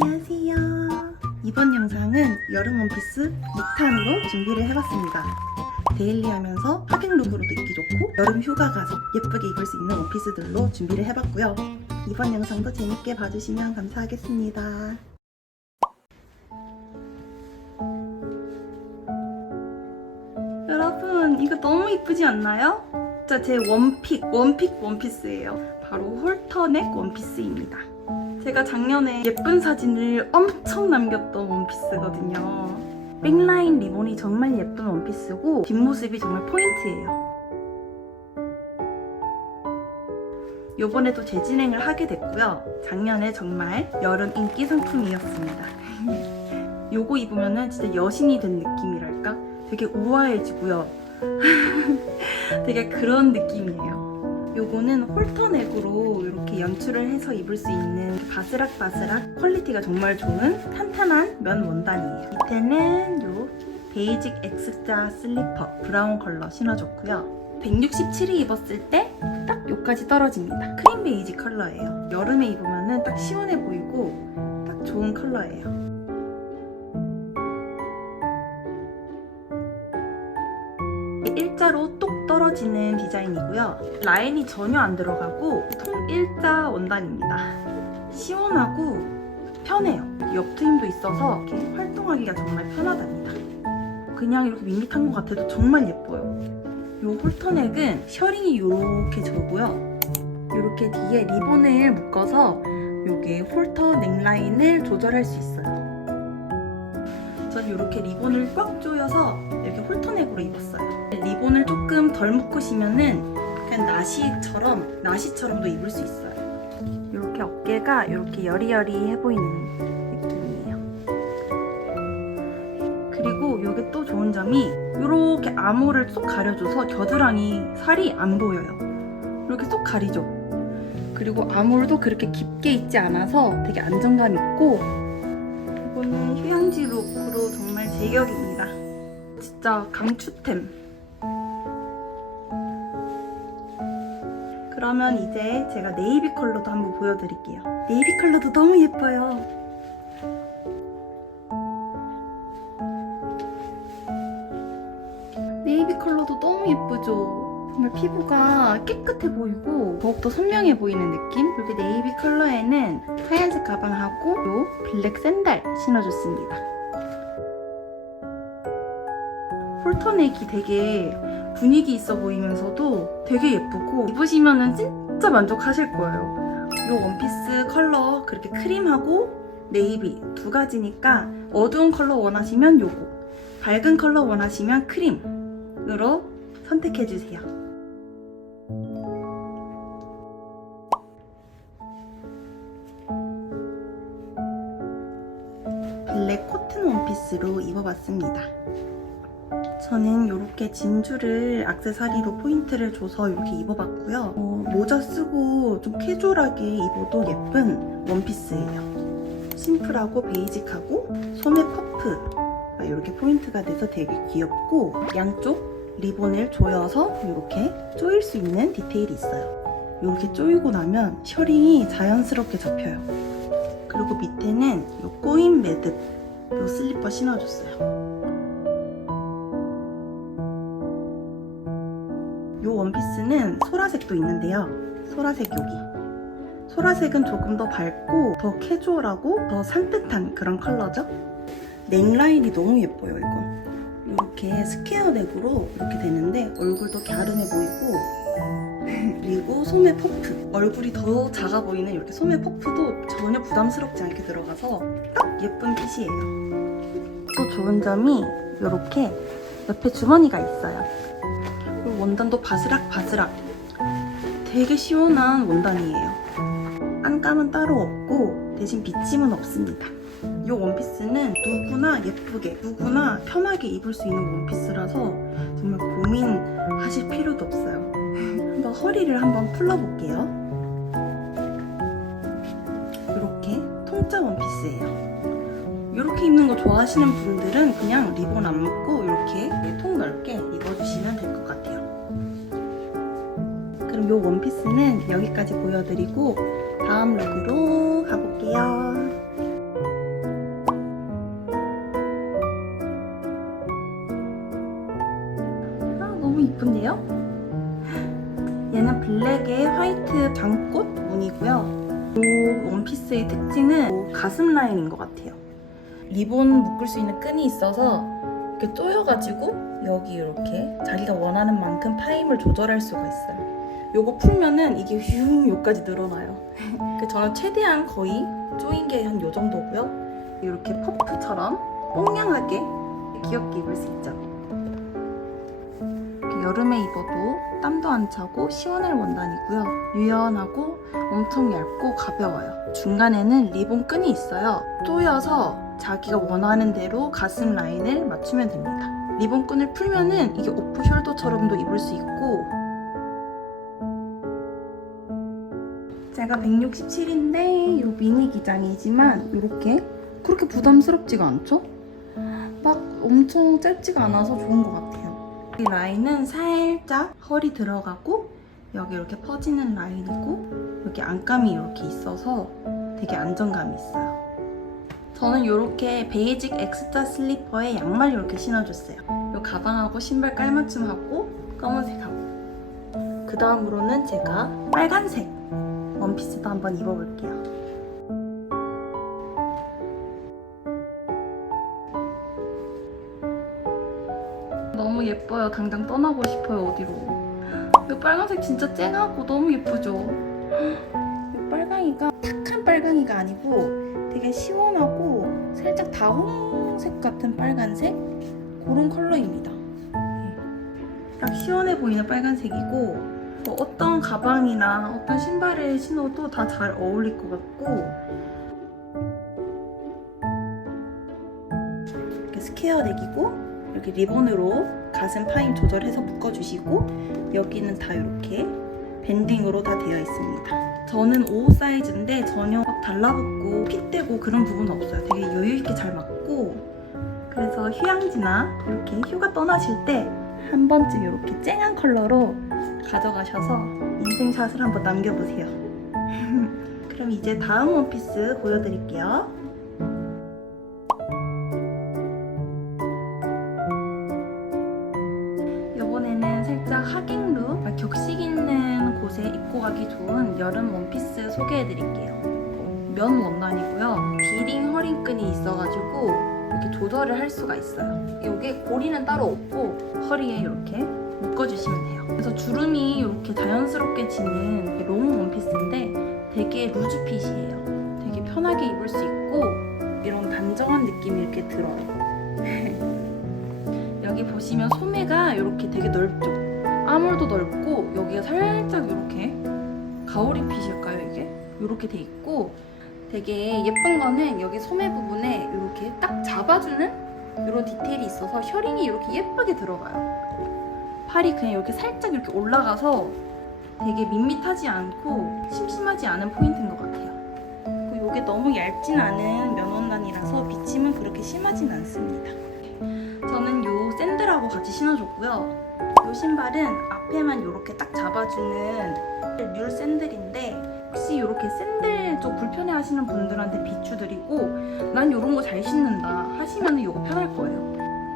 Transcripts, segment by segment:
안녕하세요. 이번 영상은 여름 원피스 2탄으로 준비를 해봤습니다. 데일리 하면서 하객 룩으로도 입기 좋고 여름 휴가 가서 예쁘게 입을 수 있는 원피스들로 준비를 해봤고요. 이번 영상도 재밌게 봐주시면 감사하겠습니다. 여러분 이거 너무 이쁘지 않나요? 진짜 제 원픽 원픽 원피스예요. 바로 홀터넥 원피스입니다. 제가 작년에 예쁜 사진을 엄청 남겼던 원피스거든요. 백라인 리본이 정말 예쁜 원피스고 뒷모습이 정말 포인트예요. 요번에도 재진행을 하게 됐고요. 작년에 정말 여름 인기 상품이었습니다. 요거 입으면은 진짜 여신이 된 느낌이랄까? 되게 우아해지고요. 되게 그런 느낌이에요. 요거는 홀터넥으로 이렇게 연출을 해서 입을 수 있는 바스락바스락 퀄리티가 정말 좋은 탄탄한 면 원단이에요. 밑에는 요 베이직 X자 슬리퍼 브라운 컬러 신어줬고요. 167이 입었을 때 딱 요까지 떨어집니다. 크림 베이지 컬러예요. 여름에 입으면 딱 시원해 보이고 딱 좋은 컬러예요. 일자로 똑 떨어지는 디자인이고요. 라인이 전혀 안 들어가고 통 일자 원단입니다. 시원하고 편해요. 옆트임도 있어서 이렇게 활동하기가 정말 편하답니다. 그냥 이렇게 밋밋한 것 같아도 정말 예뻐요. 이 홀터넥은 셔링이 이렇게 저고요. 이렇게 뒤에 리본을 묶어서 이게 홀터 넥라인을 조절할 수 있어요. 전 이렇게 리본을 꽉 조여서 이렇게 홀터넥으로 입었어요. 리본을 조금 덜 묶으시면은 그냥 나시처럼 나시처럼도 입을 수 있어요. 이렇게 어깨가 이렇게 여리여리해 보이는 느낌이에요. 그리고 이게 또 좋은 점이 이렇게 암호를 쏙 가려줘서 겨드랑이 살이 안 보여요. 이렇게 쏙 가리죠. 그리고 암홀도 그렇게 깊게 있지 않아서 되게 안정감 있고 이거는 휴양지 룩으로 정말 제격입니다. 진짜 강추템. 그러면 이제 제가 네이비 컬러도 한번 보여드릴게요. 네이비 컬러도 너무 예뻐요. 네이비 컬러도 너무 예쁘죠? 정말 피부가 깨끗해 보이고 더욱더 선명해 보이는 느낌? 이렇게 네이비 컬러에는 하얀색 가방하고 요 블랙 샌들 신어줬습니다. 홀터넥이 되게 분위기 있어 보이면서도 되게 예쁘고 입으시면 진짜 만족하실 거예요. 이 원피스 컬러 그렇게 크림하고 네이비 두 가지니까 어두운 컬러 원하시면 요거 밝은 컬러 원하시면 크림으로 선택해주세요. 입어봤습니다. 저는 이렇게 진주를 악세사리로 포인트를 줘서 이렇게 입어봤고요. 어, 모자 쓰고 좀 캐주얼하게 입어도 예쁜 원피스예요. 심플하고 베이직하고 소매 퍼프가 이렇게 포인트가 돼서 되게 귀엽고 양쪽 리본을 조여서 이렇게 조일 수 있는 디테일이 있어요. 이렇게 조이고 나면 셔링이 자연스럽게 잡혀요. 그리고 밑에는 이 꼬인 매듭 이 슬리퍼 신어줬어요. 이 원피스는 소라색도 있는데요. 소라색 여기. 소라색은 조금 더 밝고 더 캐주얼하고 더 산뜻한 그런 컬러죠. 넥라인이 너무 예뻐요, 이건. 이렇게 스퀘어 넥으로 이렇게 되는데 얼굴도 갸름해 보이고 그리고 소매 퍼프 얼굴이 더 작아 보이는 이렇게 소매 퍼프도 전혀 부담스럽지 않게 들어가서 딱 예쁜 핏이에요. 또 좋은 점이 이렇게 옆에 주머니가 있어요. 그리고 원단도 바스락바스락 되게 시원한 원단이에요. 안감은 따로 없고 대신 비침은 없습니다. 이 원피스는 누구나 예쁘게, 누구나 편하게 입을 수 있는 원피스라서 정말 고민하실 필요도 없어요. 한번 허리를 한번 풀어볼게요. 이렇게 통짜 원피스예요. 이렇게 입는 거 좋아하시는 분들은 그냥 리본 안 묶고 이렇게 통 넓게 입어주시면 될 것 같아요. 그럼 이 원피스는 여기까지 보여드리고 다음 룩으로 가볼게요. 아, 너무 이쁜데요? 얘는 블랙의 화이트 방꽃 무늬고요. 이 원피스의 특징은 가슴 라인인 것 같아요. 리본 묶을 수 있는 끈이 있어서 이렇게 조여가지고 여기 이렇게 자기가 원하는 만큼 파임을 조절할 수가 있어요. 요거 풀면은 이게 휘웅 요까지 늘어나요. 그 저는 최대한 거의 조인 게 한 요 정도고요. 이렇게 퍼프처럼 뽕냥하게 귀엽게 입을 수 있죠. 여름에 입어도 땀도 안 차고 시원할 원단이고요. 유연하고 엄청 얇고 가벼워요. 중간에는 리본 끈이 있어요. 조여서 자기가 원하는 대로 가슴 라인을 맞추면 됩니다. 리본 끈을 풀면은 이게 오프 숄더처럼도 입을 수 있고 제가 167인데 이 미니 기장이지만 이렇게 그렇게 부담스럽지가 않죠? 막 엄청 짧지가 않아서 좋은 것 같아요. 이 라인은 살짝 허리 들어가고 여기 이렇게 퍼지는 라인이고 여기 안감이 이렇게 있어서 되게 안정감이 있어요. 저는 이렇게 베이직 엑스타 슬리퍼에 양말 이렇게 신어줬어요. 이 가방하고 신발 깔맞춤하고 검은색하고 그 다음으로는 제가 빨간색 원피스도 한번 입어볼게요. 너무 예뻐요. 당장 떠나고 싶어요. 어디로. 이 빨간색 진짜 쨍하고 너무 예쁘죠? 이 빨강이가 탁한 빨강이가 아니고 되게 시원하고 살짝 다홍색 같은 빨간색 그런 컬러입니다. 딱 시원해 보이는 빨간색이고 뭐 어떤 가방이나 어떤 신발을 신어도 다 잘 어울릴 것 같고 이렇게 스퀘어 넥이고 이렇게 리본으로 가슴 파임 조절해서 묶어주시고 여기는 다 이렇게 밴딩으로 다 되어 있습니다. 저는 55 사이즈인데 전혀 막 달라붙고 핏되고 그런 부분 없어요. 되게 여유 있게 잘 맞고 그래서 휴양지나 이렇게 휴가 떠나실 때 한 번쯤 이렇게 쨍한 컬러로 가져가셔서 인생샷을 한번 남겨보세요. 그럼 이제 다음 원피스 보여드릴게요. 이번에는 살짝 하객룩, 막 격식 있는 곳에 입고 가기 좋은 여름 원피스 소개해드릴게요. 면 원단이고요. 비링 허리끈이 있어가지고 이렇게 조절을 할 수가 있어요. 이게 고리는 따로 없고 허리에 이렇게 묶어주시면 돼요. 그래서 주름이 이렇게 자연스럽게 지는 롱 원피스인데 되게 루즈 핏이에요. 되게 편하게 입을 수 있고 이런 단정한 느낌이 이렇게 들어요. 여기 보시면 소매가 이렇게 되게 넓죠? 아몰도 넓고 여기가 살짝 이렇게 가오리 핏일까요 이게? 이렇게 돼 있고 되게 예쁜 거는 여기 소매 부분에 이렇게 딱 잡아주는 이런 디테일이 있어서 셔링이 이렇게 예쁘게 들어가요. 팔이 그냥 이렇게 살짝 이렇게 올라가서 되게 밋밋하지 않고 심심하지 않은 포인트인 것 같아요. 그리고 이게 너무 얇진 않은 면원단이라서 비침은 그렇게 심하진 않습니다. 저는 요 샌들하고 같이 신어줬고요. 이 신발은 앞에만 이렇게 딱 잡아주는 뮬 샌들인데 혹시 이렇게 샌들 좀 불편해 하시는 분들한테 비추드리고 난 이런 거 잘 신는다 하시면 이거 편할 거예요.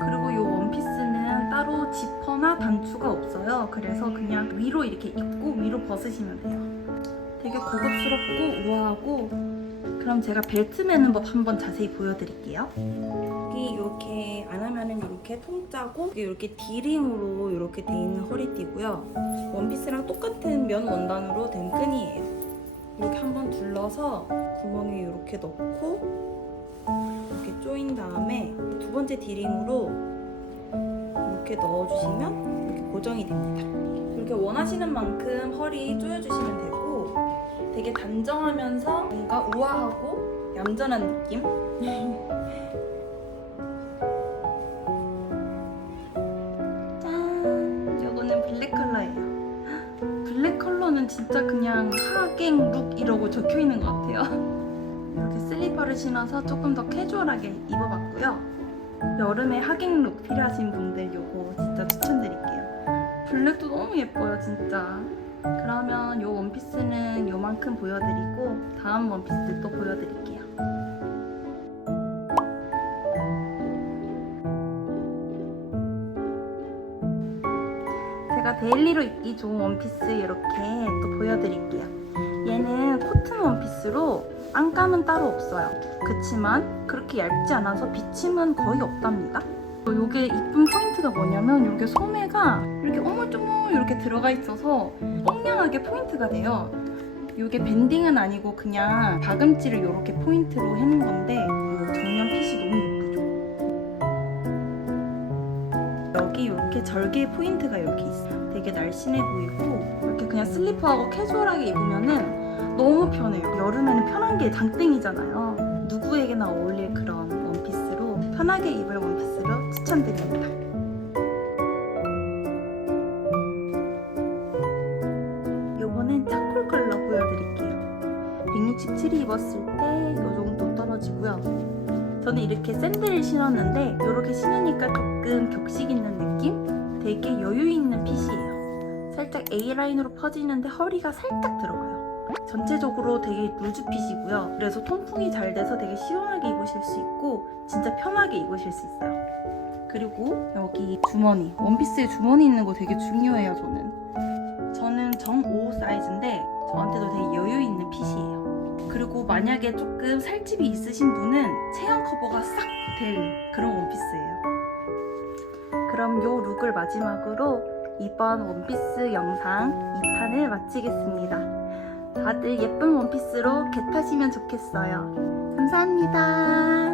그리고 이 원피스는 따로 지퍼나 단추가 없어요. 그래서 그냥 위로 이렇게 입고 위로 벗으시면 돼요. 되게 고급스럽고 우아하고 그럼 제가 벨트 매는 법 한번 자세히 보여드릴게요. 여기 이렇게 안 하면은 이렇게 통짜고 이렇게 디링으로 이렇게 돼 있는 허리띠고요. 원피스랑 똑같은 면 원단으로 된 끈이에요. 이렇게 한번 둘러서 구멍에 이렇게 넣고 이렇게 조인 다음에 두 번째 디링으로 이렇게 넣어주시면 이렇게 고정이 됩니다. 이렇게 원하시는 만큼 허리 조여주시면 되고 되게 단정하면서 뭔가 우아하고 얌전한 느낌? 진짜 그냥 하객 룩 이라고 적혀 있는 것 같아요. 이렇게 슬리퍼를 신어서 조금 더 캐주얼하게 입어봤고요. 여름에 하객 룩 필요하신 분들 요거 진짜 추천드릴게요. 블랙도 너무 예뻐요, 진짜. 그러면 요 원피스는 요만큼 보여드리고 다음 원피스 또 보여드릴게요. 데일리로 입기 좋은 원피스 이렇게 또 보여드릴게요. 얘는 코튼 원피스로 안감은 따로 없어요. 그치만 그렇게 얇지 않아서 비침은 거의 없답니다. 요게 이쁜 포인트가 뭐냐면 요게 소매가 이렇게 오물조물 이렇게 들어가 있어서 뽕냥하게 포인트가 돼요. 요게 밴딩은 아니고 그냥 박음질을 이렇게 포인트로 해놓은 건데 여기 이렇게 절개 포인트가 여기 있어요. 되게 날씬해 보이고 이렇게 그냥 슬리퍼하고 캐주얼하게 입으면은 너무 편해요. 여름에는 편한 게 장땡이잖아요. 누구에게나 어울릴 그런 원피스로 편하게 입을 원피스로 추천드립니다. 요거는 차콜 컬러 보여드릴게요. 167이 입었을 때 이 정도 떨어지고요. 저는 이렇게 샌들을 신었는데 이렇게 신으니까 조금 격식 있는 느낌? 되게 여유 있는 핏이에요. 살짝 A라인으로 퍼지는데 허리가 살짝 들어가요. 전체적으로 되게 루즈 핏이고요. 그래서 통풍이 잘 돼서 되게 시원하게 입으실 수 있고 진짜 편하게 입으실 수 있어요. 그리고 여기 주머니, 원피스에 주머니 있는 거 되게 중요해요, 저는. 저는 정5 사이즈인데 저한테도 되게 여유 있는 핏이에요. 그리고 만약에 조금 살집이 있으신 분은 체형 커버가 싹 된 그런 원피스예요. 그럼 요 룩을 마지막으로 이번 원피스 영상 2탄을 마치겠습니다. 다들 예쁜 원피스로 겟하시면 좋겠어요. 감사합니다.